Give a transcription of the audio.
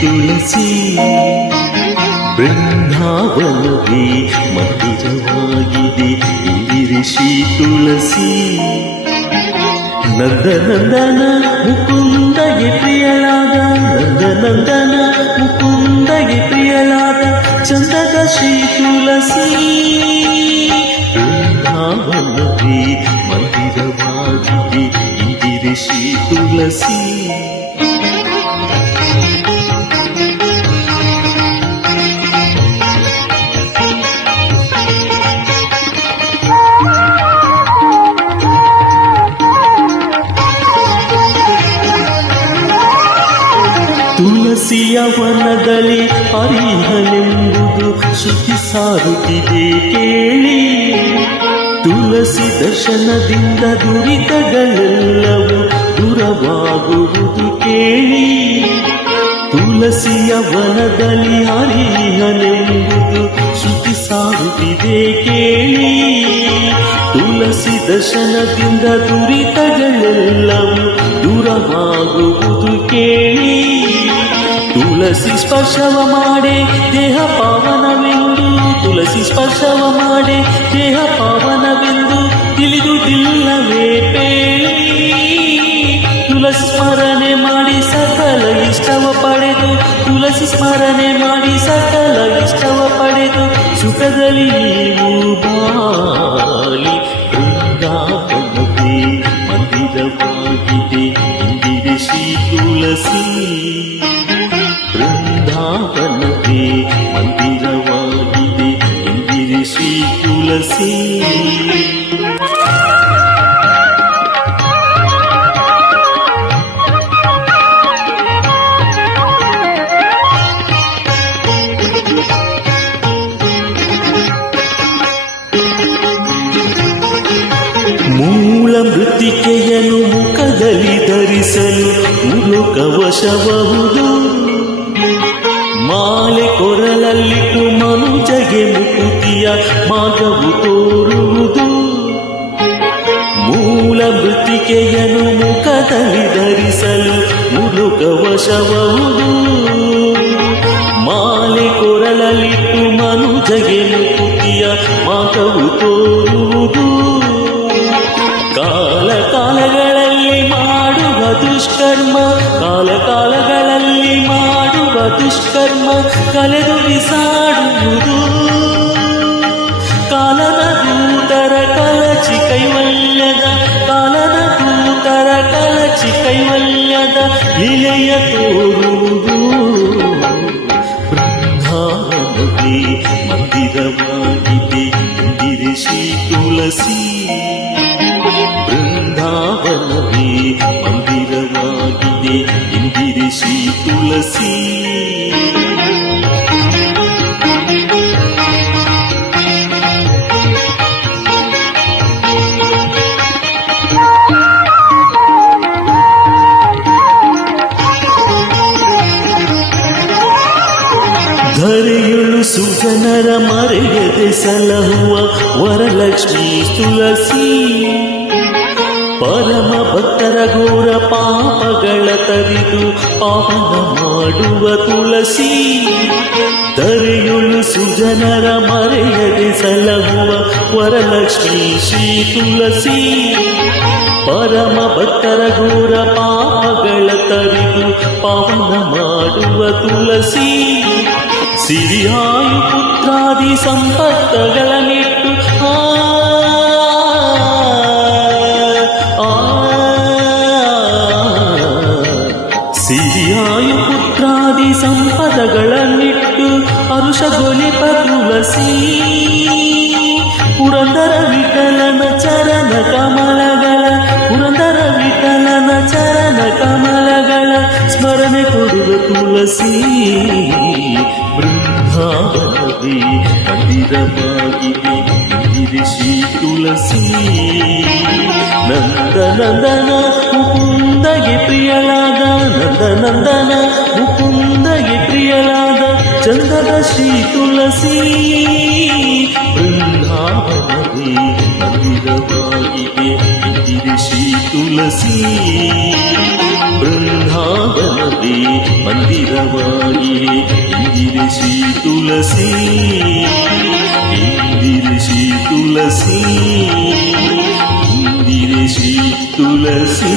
ತುಳಸಿ ಬೃಂದಾವನವೇ ಮಂದಿರವಾಗಿದೆ ಇಂದಿರೆ ಶ್ರೀ ತುಳಸಿ. ನಂದನಂದನ ಮುಕುಂದಗೆ ಪ್ರಿಯಳಾದ ನಂದನಂದನ ಮುಕುಂದಗೆ ಪ್ರಿಯಳಾದ ಚಂದದ ಶ್ರೀ ತುಳಸಿ. ಬೃಂದಾವನವೇ ಮಂದಿರವಾಗಿದೆ ಇಂದಿರೆ ಶ್ರೀ ತುಳಸಿ. ತುಳಸಿಯ ವನದಲ್ಲಿ ಹರಿಹನೆಂಬುದು ಶ್ರುತಿ ಸಾರುತ್ತಿದೆ ಕೇಳಿ. ತುಳಸಿ ದರ್ಶನದಿಂದ ದುರಿತಗಳೆಲ್ಲವೂ ದೂರವಾಗುವುದು ಕೇಳಿ. ತುಳಸಿಯ ವನದಲ್ಲಿ ಹರಿಹನೆಂಬುದು ಶ್ರುತಿ ಸಾರುತ್ತಿದೆ ಕೇಳಿ. ತುಳಸಿ ದರ್ಶನದಿಂದ ದುರಿತಗಳೆಲ್ಲವೂ ದೂರವಾಗುವುದು ಕೇಳಿ. ತುಳಸಿ ಸ್ಪರ್ಶವ ಮಾಡೆ ದೇಹ ಪಾವನವೆಂದು, ತುಳಸಿ ಸ್ಪರ್ಶವ ಮಾಡೆ ದೇಹ ಪಾವನವೆಂದು ತಿಳಿದುದಿಲ್ಲವೇ ಪೇಳಿ. ತುಳಸಿ ಸ್ಮರಣೆ ಮಾಡಿ ಸಕಲ ಇಷ್ಟವ ಪಡೆದು, ತುಳಸಿ ಸ್ಮರಣೆ ಮಾಡಿ ಸಕಲ ಇಷ್ಟವ ಪಡೆದು ಸುಖದಲ್ಲಿ ನೀವು ಬಾಳಿ. ಬೃಂದಾವನವೇ ಮಂದಿರವಾಗಿದೆ ಇಂದಿರೆ ಶ್ರೀ ತುಳಸಿ. ಬೃಂದಾವನವೇ ಮಂದಿರವಾಗಿದೆ ಇಂದಿರೆ ಶ್ರೀ ತುಳಸಿ. ಮೂಲ ಮೃತ್ತಿಕೆಯನ್ನು ಮುಖದಲ್ಲಿ ಧರಿಸಲು ಮುರುಕವಶಬಹುದು. ಮಾಲೆ ಕೊರಳಲ್ಲಿಟ್ಟು ಮನುಜಗೆ ಮುಕುತಿಯ ಮಾರ್ಗವು ತೋರುವುದು. ಮೂಲ ಮೃತ್ತಿಕೆಯನ್ನು ಮುಖದಲ್ಲಿ ಧರಿಸಲು ಮುರುಕವಶಬಹುದು. ಮಾಲೆ ಕೊರಳಲ್ಲಿಟ್ಟು ಮನುಜಗೆ ಮುಕುತಿಯ ಮಾರ್ಗವು ತೋರುವುದು. ಕಾಲ ಕಾಲಗಳಲ್ಲಿ ಮಾಡುವ ದುಷ್ಕರ್ಮ, ಕಾಲ ಕಾಲಗಳಲ್ಲಿ ಮಾಡುವ ದುಷ್ಕರ್ಮ ಕಳೆದು ಬಿಸಾಡುವುದು. ಕಾಲನ ದೂತರ ಕಲಚಿ ಕೈವಲ್ಯದ, ಕಾಲನ ದೂತರ ಕಲಚಿ ಕೈವಲ್ಯದ ಲೀಲೆಯ ತೋರುವುದು. ಬೃಂದಾವನವೇ ಮಂದಿರವಾಗಿದೆ ಇಂದಿರೆ ಶ್ರೀ ತುಳಸಿ. ಬೃಂದಾವನವೇ ಮಂದಿರವಾಗಿದೆ ಇಂದಿರೆ ಶ್ರೀ ತುಳಸಿ. ಧರೆಯುಳು ಸುಜನರ ಮರೆಯದೆ ಸಲಹುವ ವರಲಕ್ಷ್ಮೀ ತುಳಸಿ. ಪರಮ ಭಕ್ತರ ಘೋರ ಪಾಪಗಳ ತರಿದು ಪಾವನ ಮಾಡುವ ತುಳಸಿ. ಧರೆಯುಳು ಸುಜನರ ಮರೆಯದೆ ಸಲಹುವ ವರಲಕ್ಷ್ಮೀ ಶ್ರೀ ತುಳಸಿ. ಪರಮ ಭಕ್ತರ ಘೋರ ಪಾಪಗಳ ತರಿದು ಪಾವನ ಮಾಡುವ ತುಳಸಿ. ಸಿರಿಯಾಯು ಪುತ್ರಾದಿ ಸಂಪತ್ತುಗಳನ್ನಿಟ್ಟು ಸಿರಿಯಾಯು ಪುತ್ರಾದಿ ಸಂಪದಗಳನ್ನಿಟ್ಟು ಹರುಷಗೊಲಿಪ ತುಳಸಿ. ಪುರಂದರ ವಿಠಲನ ಚರಣ ಕಮಲಗಳ, ಪುರಂದರ ವಿಠಲನ ಚರಣ ಕಮಲಗಳ ಸ್ಮರಣೆ ಕೊಡುವ ತುಳಸಿ. ಬೃಂದಾವನವೇ ಮಂದಿರವಾಗಿದೆ ಇಂದಿರೆ ಶ್ರೀ ತುಳಸಿ. ನಂದನಂದನ ಮುಕುಂದಗೆ ಪ್ರಿಯಳಾದ, ನಂದನಂದನ ಮುಕುಂದಗೆ ಪ್ರಿಯಳಾದ ಚಂದದ ಶ್ರೀ ತುಳಸಿ. ಬೃಂದಾವನವೇ ಮಂದಿರವಾಗಿದೆ ಇಂದಿರೆ ಶ್ರೀ ತುಳಸಿ. ಬೃಂದಾವನವೇ ಮಂದಿರವಾಗಿದೆ ತುಳಸಿ ಇಂದಿರೆ ಶ್ರೀ ತುಳಸಿ ಇಂದಿರೆ ಶ್ರೀ ತುಳಸಿ